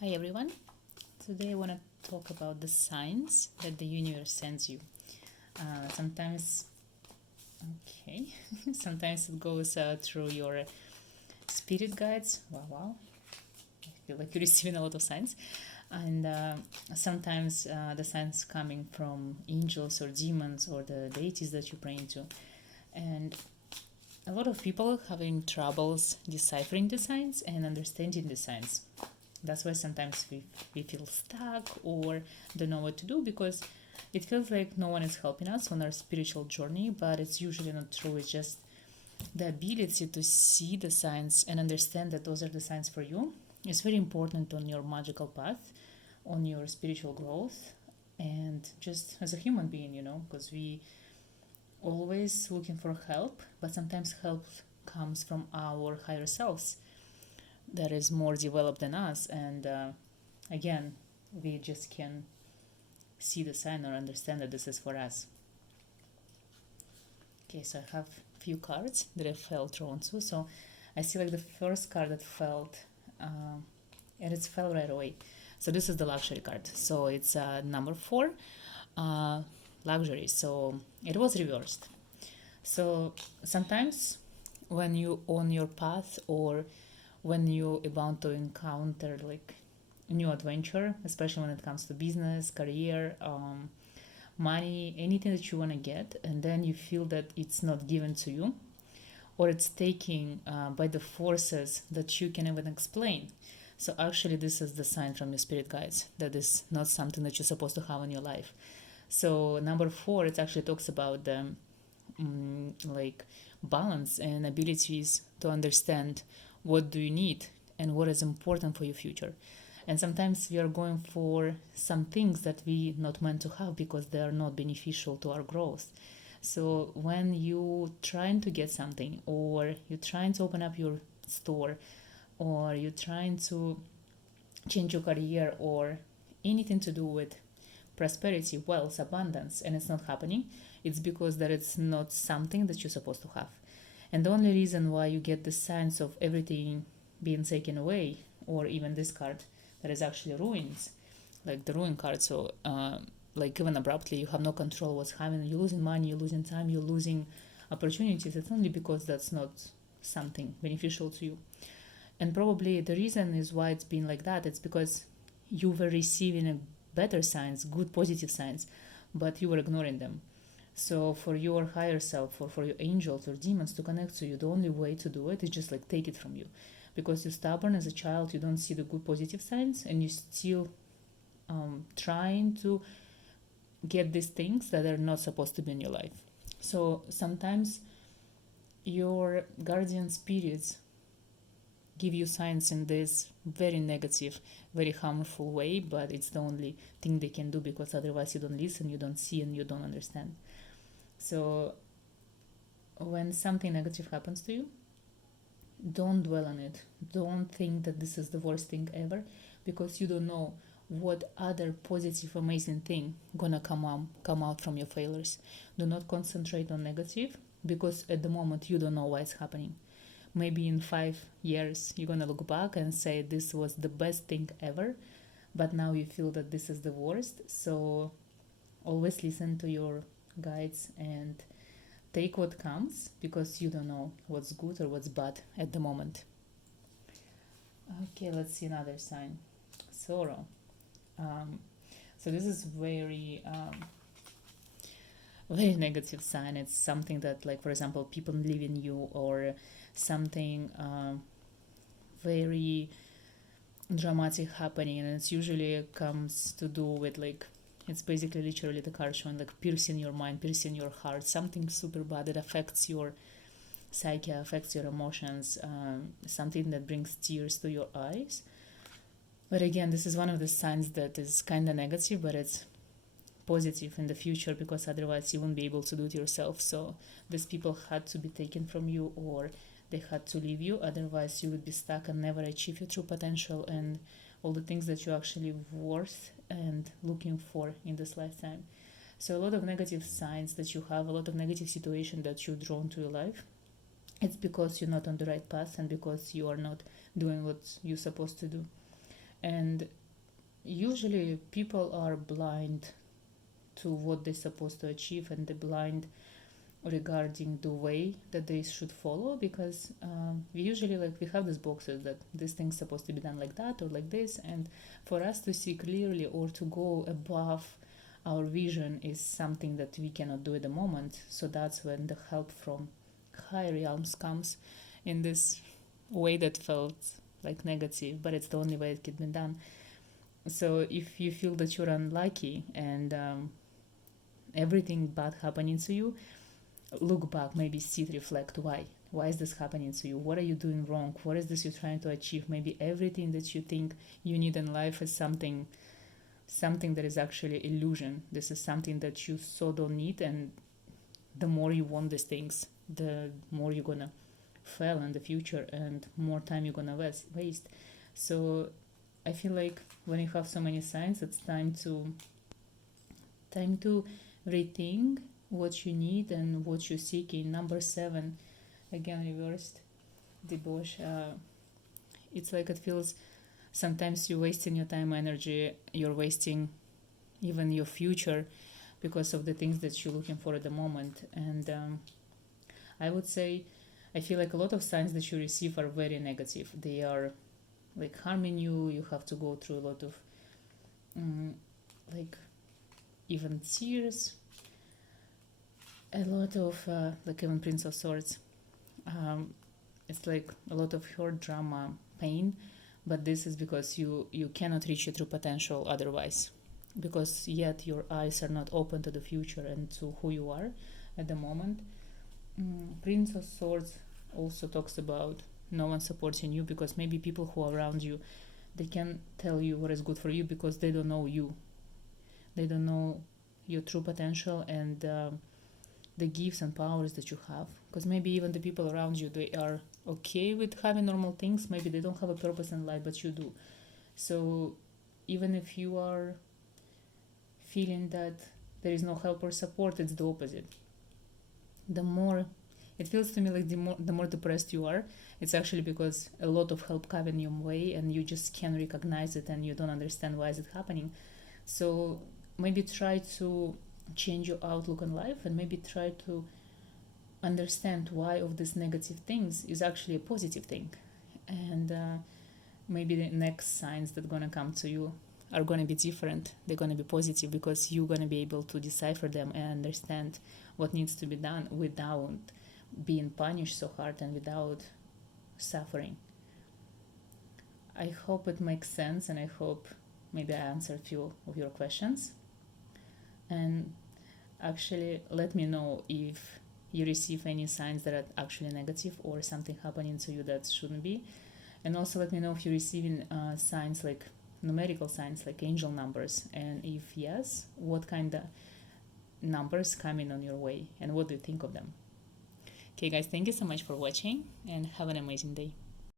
Hi everyone. Today I want to talk about the signs that the universe sends you. Sometimes, okay, sometimes it goes through your spirit guides. Wow. I feel like you're receiving a lot of signs. And sometimes the signs coming from angels or demons or the deities that you pray to. And a lot of people having troubles deciphering the signs and understanding the signs. That's why sometimes we feel stuck or don't know what to do because it feels like no one is helping us on our spiritual journey, but it's usually not true. It's just the ability to see the signs and understand that those are the signs for you is very important on your magical path, on your spiritual growth, and just as a human being, because we always looking for help, but sometimes help comes from our higher selves that is more developed than us, and again, we just can see the sign or understand that this is for us. Okay, so I have few cards that I felt drawn to. So I see like the first card that felt, and it fell right away. So this is the luxury card. So it's number 4, luxury. So it was reversed. So sometimes when you on your path or when you about to encounter like new adventure, especially when it comes to business, career, money, anything that you want to get, and then you feel that it's not given to you or it's taken by the forces that you can even explain. So actually, this is the sign from your spirit guides that is not something that you're supposed to have in your life. So number 4, it actually talks about the like balance and abilities to understand what do you need and what is important for your future. And sometimes we are going for some things that we not meant to have because they are not beneficial to our growth. So when you trying to get something or you're trying to open up your store or you're trying to change your career or anything to do with prosperity, wealth, abundance, and it's not happening, it's because that it's not something that you're supposed to have. And the only reason why you get the signs of everything being taken away, or even this card that is actually ruins, like the ruin card, so like even abruptly, you have no control what's happening, you're losing money, you're losing time, you're losing opportunities, it's only because that's not something beneficial to you. And probably the reason is why it's been like that, it's because you were receiving a better signs, good positive signs, but you were ignoring them. So for your higher self or for your angels or demons to connect to you, the only way to do it is just like take it from you. Because you're stubborn as a child, you don't see the good positive signs and you still trying to get these things that are not supposed to be in your life. So sometimes your guardian spirits give you signs in this very negative, very harmful way, but it's the only thing they can do because otherwise you don't listen, you don't see, and you don't understand. So when something negative happens to you, don't dwell on it. Don't think that this is the worst thing ever because you don't know what other positive amazing thing gonna come out from your failures. Do not concentrate on negative because at the moment you don't know why it's happening. Maybe in 5 years you're gonna look back and say this was the best thing ever, but now you feel that this is the worst. So always listen to your guides and take what comes because you don't know what's good or what's bad at the moment. Okay, let's see another sign. Sorrow. Um, so this is very negative sign. It's something that, like for example, people leaving you or something very dramatic happening, and it's usually comes to do with like it's basically literally the card showing like piercing your mind, piercing your heart, something super bad that affects your psyche, affects your emotions, something that brings tears to your eyes. But again, this is one of the signs that is kind of negative, but it's positive in the future because otherwise you won't be able to do it yourself. So these people had to be taken from you or they had to leave you, otherwise you would be stuck and never achieve your true potential and all the things that you're actually worth and looking for in this lifetime. So a lot of negative signs that you have, a lot of negative situation that you're drawn to your life, it's because you're not on the right path and because you are not doing what you're supposed to do. And usually people are blind to what they're supposed to achieve, and they're blind regarding the way that they should follow, because we usually, like, we have these boxes that this thing's supposed to be done like that or like this, and for us to see clearly or to go above our vision is something that we cannot do at the moment. So that's when the help from higher realms comes in this way that felt like negative, but it's the only way it can be done. So if you feel that you're unlucky and everything bad happening to you, look back, maybe sit, reflect, why is this happening to you? What are you doing wrong? What is this you're trying to achieve? Maybe everything that you think you need in life is something that is actually illusion. This is something that you so don't need, and the more you want these things, the more you're gonna fail in the future and more time you're gonna waste. So I feel like when you have so many signs, it's time to rethink what you need and what you're seeking. Number 7, again reversed, debauch. It's like it feels sometimes you're wasting your time, energy, you're wasting even your future because of the things that you're looking for at the moment. And I would say, I feel like a lot of signs that you receive are very negative. They are like harming you. You have to go through a lot of like even tears, a lot of like even Prince of Swords. It's like a lot of hurt, drama, pain, but this is because you cannot reach your true potential otherwise, because yet your eyes are not open to the future and to who you are at the moment. Prince of Swords also talks about no one supporting you, because maybe people who are around you, they can tell you what is good for you because they don't know you. They don't know your true potential and the gifts and powers that you have. Because maybe even the people around you, they are okay with having normal things. Maybe they don't have a purpose in life, but you do. So even if you are feeling that there is no help or support, it's the opposite. The more it feels to me like the more depressed you are, it's actually because a lot of help coming your way and you just can't recognize it and you don't understand why is it happening. So maybe try to change your outlook on life and maybe try to understand why of these negative things is actually a positive thing. And maybe the next signs that gonna come to you are gonna be different. They're gonna be positive because you're gonna be able to decipher them and understand what needs to be done without being punished so hard and without suffering. I hope it makes sense, and I hope maybe I answered a few of your questions. And actually, let me know if you receive any signs that are actually negative or something happening to you that shouldn't be. And also let me know if you're receiving signs like numerical signs like angel numbers, and if yes, what kind of numbers coming on your way and what do you think of them. Okay guys, thank you so much for watching and have an amazing day.